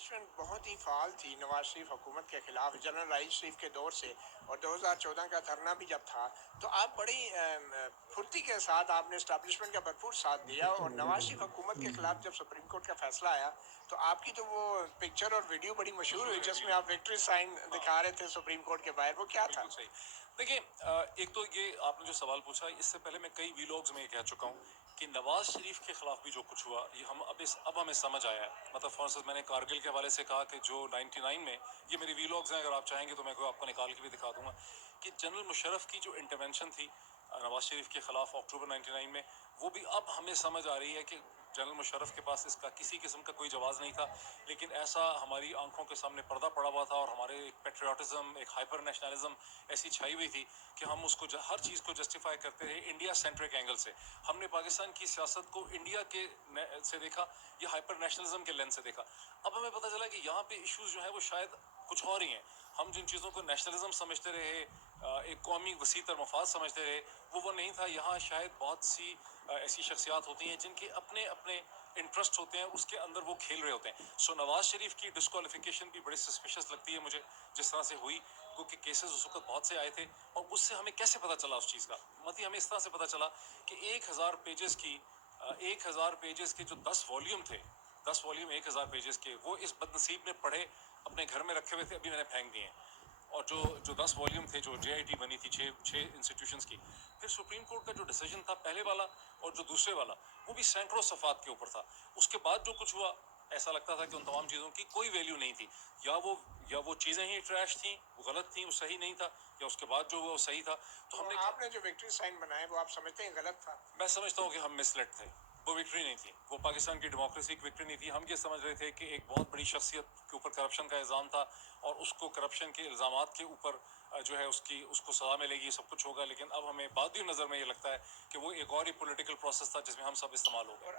Establishment بہت ہی فعال تھی نواز شریف حکومت کے خلاف جنرل رئیس شریف کے دور سے، اور 2014 کا دھرنا بھی جب تھا تو آپ بڑی پھرتی کے ساتھ آپ نے اسٹیبلشمنٹ کا بھرپور ساتھ دیا، اور نواز شریف حکومت کے خلاف جب سپریم کورٹ کا فیصلہ آیا تو آپ کی تو وہ پکچر اور ویڈیو بڑی مشہور ہوئی جس میں آپ وکٹری سائن دکھا رہے تھے سپریم کورٹ کے باہر، وہ کیا تھا؟ بالکل صحیح. دیکھیں ایک تو یہ آپ نے جو سوال پوچھا، اس سے پہلے میں کئی ویلاگز میں یہ کہہ چکا ہوں کہ نواز شریف کے خلاف بھی جو کچھ ہوا یہ اب ہمیں سمجھ آیا ہے. مطلب فار انسٹنس میں نے کارگل کے حوالے سے کہا کہ جو 99 میں، یہ میری ویلاگز ہیں، اگر آپ چاہیں گے تو میں آپ کو نکال کے بھی دکھا دوں گا کہ جنرل مشرف کی جو انٹرونشن تھی نواز شریف کے خلاف اکتوبر 99 میں، وہ بھی اب ہمیں سمجھ آ رہی ہے کہ جنرل مشرف کے پاس اس کا کسی قسم کا کوئی جواز نہیں تھا، لیکن ایسا ہماری آنکھوں کے سامنے پردہ پڑا ہوا تھا، اور ہمارے ایک پیٹریوٹزم، ایک ہائپر نیشنلزم ایسی چھائی ہوئی تھی کہ ہم اس کو ہر چیز کو جسٹیفائی کرتے رہے انڈیا سینٹرک اینگل سے. ہم نے پاکستان کی سیاست کو انڈیا کے سے دیکھا یا ہائپر نیشنلزم کے لینس سے دیکھا. اب ہمیں پتہ چلا کہ یہاں پہ ایشوز جو ہیں وہ شاید کچھ اور ہی ہیں. ہم جن چیزوں کو نیشنلزم سمجھتے رہے، ایک قومی وسیع تر مفاد سمجھتے رہے، وہ نہیں تھا. یہاں شاید بہت سی ایسی شخصیات ہوتی ہیں جن کے اپنے اپنے انٹرسٹ ہوتے ہیں، اس کے اندر وہ کھیل رہے ہوتے ہیں. سو نواز شریف کی ڈسکوالیفیکیشن بھی بڑی سسپیشس لگتی ہے مجھے جس طرح سے ہوئی، کیونکہ کیسز اس وقت بہت سے آئے تھے. اور اس سے ہمیں کیسے پتہ چلا اس چیز کا؟ ہمیں اس طرح سے پتہ چلا کہ 1000 پیجز کی 1000 پیجز کے جو 10 والیوم تھے، 10 والیوم 1000 پیجز کے، وہ اس بد نصیب نے پڑھے، اپنے گھر میں رکھے ہوئے تھے، ابھی میں نے پھینک دیے ہیں. اور جو 10 والیوم تھے، جو جے آئی ٹی بنی تھی 6 انسٹیٹیوشنز کی، پھر سپریم کورٹ کا جو ڈیسیجن تھا پہلے والا اور جو دوسرے والا، وہ بھی سینکڑوں صفحات کے اوپر تھا. اس کے بعد جو کچھ ہوا، ایسا لگتا تھا کہ ان تمام چیزوں کی کوئی ویلیو نہیں تھی. یا وہ چیزیں ہی ٹریش تھیں، وہ غلط تھیں، وہ صحیح نہیں تھا، یا اس کے بعد جو ہوا وہ صحیح تھا. تو آپ نے جو وکٹری سائن بنائے وہ آپ سمجھتے ہیں غلط تھا؟ میں سمجھتا ہوں کہ ہم مسلیڈ تھے. وہ وکٹری نہیں تھی، وہ پاکستان کی ڈیموکریسی کی وکٹری نہیں تھی. ہم یہ سمجھ رہے تھے کہ ایک بہت بڑی شخصیت کے اوپر کرپشن کا الزام تھا، اور اس کو کرپشن کے الزامات کے اوپر جو ہے اس کو سزا ملے گی، سب کچھ ہوگا. لیکن اب ہمیں بعدی نظر میں یہ لگتا ہے کہ وہ ایک اور ہی پولیٹیکل پروسیس تھا جس میں ہم سب استعمال ہو گئے. اور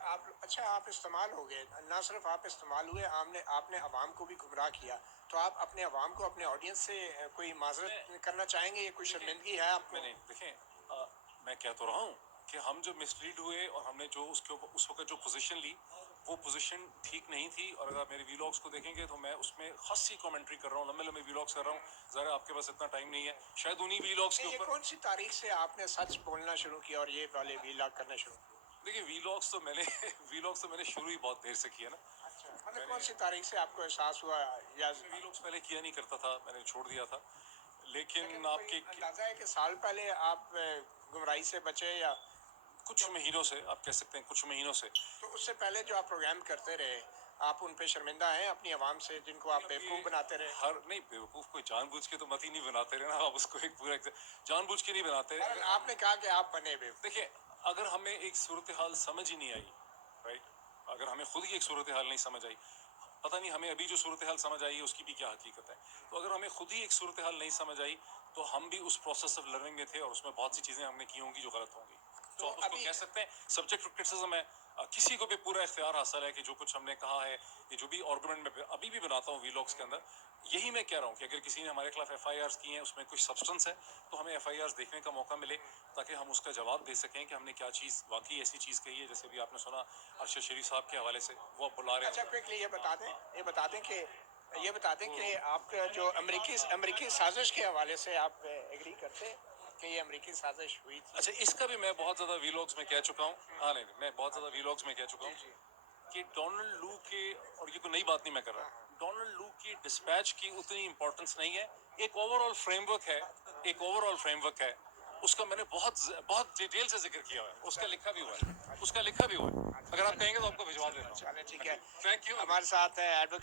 آپ استعمال ہو گئے. نہ صرف آپ استعمال ہوئے، آپ نے عوام کو بھی گمراہ کیا. تو آپ اپنے عوام کو، اپنے آڈینس سے کوئی معذرت کرنا چاہیں گے؟ یہ کوئی شرمندگی ہے آپ کو؟ دیکھیں میں کہہ تو رہا ہوں کہ ہم جو مسلیڈ ہوئے، اور ہم نے جو اس وقت جو پوزیشن لی، وہ پوزیشن ٹھیک نہیں تھی. اور اگر آپ میرے ویلاگس کو دیکھیں گے تو میں اس میں خاصی کامنٹری کر رہا ہوں، لمبے لمبے ویلاگس کر رہا ہوں. ذرا آپ کے پاس اتنا ٹائم نہیں ہے، شاید انہی ویلاگس کے اوپر. کون سی تاریخ سے آپ نے سچ بولنا شروع کیا اور یہ والے ویلاگ کرنا شروع کیا؟ دیکھیے ویلاگس تو میں نے شروع ہی بہت دیر سے کیا نا. اچھا، کون سی تاریخ سے آپ کو احساس ہوا؟ یا ویلاگس پہلے کیا نہیں کرتا تھا، میں نے چھوڑ دیا تھا. لیکن آپ کے اندازہ ہے کہ سال پہلے آپ گمراہی سے بچے، یا کچھ مہینوں سے، آپ کہہ سکتے ہیں کچھ مہینوں سے. تو اس سے پہلے جو آپ پروگرام کرتے رہے، آپ ان پہ شرمندہ ہیں اپنی عوام سے جن کو آپ بیوقوف بناتے رہے؟ نہیں، بیوقوف کوئی جان بوجھ کے تو مت ہی نہیں بناتے رہے نا. آپ اس کو ایک پورا جان بوجھ کے نہیں بناتے. آپ نے کہا کہ آپ بنے بیوقوف. دیکھیں اگر ہمیں ایک صورتحال سمجھ ہی نہیں آئی، رائٹ، اگر ہمیں خود ہی ایک صورتحال نہیں سمجھ آئی، پتہ نہیں ہمیں ابھی جو صورتحال سمجھ آئی ہے اس کی بھی کیا حقیقت ہے. تو اگر ہمیں خود ہی ایک صورتحال نہیں سمجھ آئی تو ہم بھی اس پروسیس آف لرننگ میں تھے، اور اس میں بہت سی چیزیں ہم نے کی ہوں گی جو غلط ہوں گی. تو آپ اس کو کہہ سکتے ہیں سبجیکٹ ٹو کرٹیسزم ہے. کسی کو بھی پورا اختیار حاصل ہے کہ جو کچھ ہم نے کہا ہے، یہ جو بھی آرگومنٹ میں ابھی بھی بناتا ہوں ویلاگس کے اندر، یہی میں کہہ رہا ہوں کہ اگر کسی نے ہمارے خلاف ایف آئی آرز کی ہیں، اس میں کچھ سبسٹنس ہے، تو ہمیں ایف آئی آرز دیکھنے کا موقع ملے تاکہ ہم اس کا جواب دے سکیں کہ ہم نے کیا چیز واقعی ایسی چیز کہی ہے. جیسے بھی آپ نے سنا ارشد شریف صاحب کے حوالے سے، وہ اب بلا رہے ہیں. اچھا کوئکلی یہ بتا دیں کہ آپ کا جو امریکی سازش کے حوالے سے آپ ایگری کرتے کہ یہ امریکی سازش ہوئی تھی؟ اچھا اس کا بھی میں بہت زیادہ ویلاگس میں کہہ چکا ہوں. ہاں نہیں، میں بہت زیادہ ویلاگس میں کہہ چکا ہوں کہ ڈونلڈ لو کے، اور یہ کوئی نئی بات نہیں میں کر رہا ہوں، ڈونلڈ لو کی ڈسپیچ کی اتنی امپورٹنس نہیں ہے. ایک اوور آل فریم ورک ہے، اس کا میں نے بہت ڈیٹیل سے ذکر کیا ہوا ہے، اس کا لکھا بھی ہوا ہے. اگر آپ کہیں گے تو آپ کو بھجوا دیتا ہوں. ٹھیک ہے. Thank you. ہمارے ساتھ ہے ایڈوکیٹ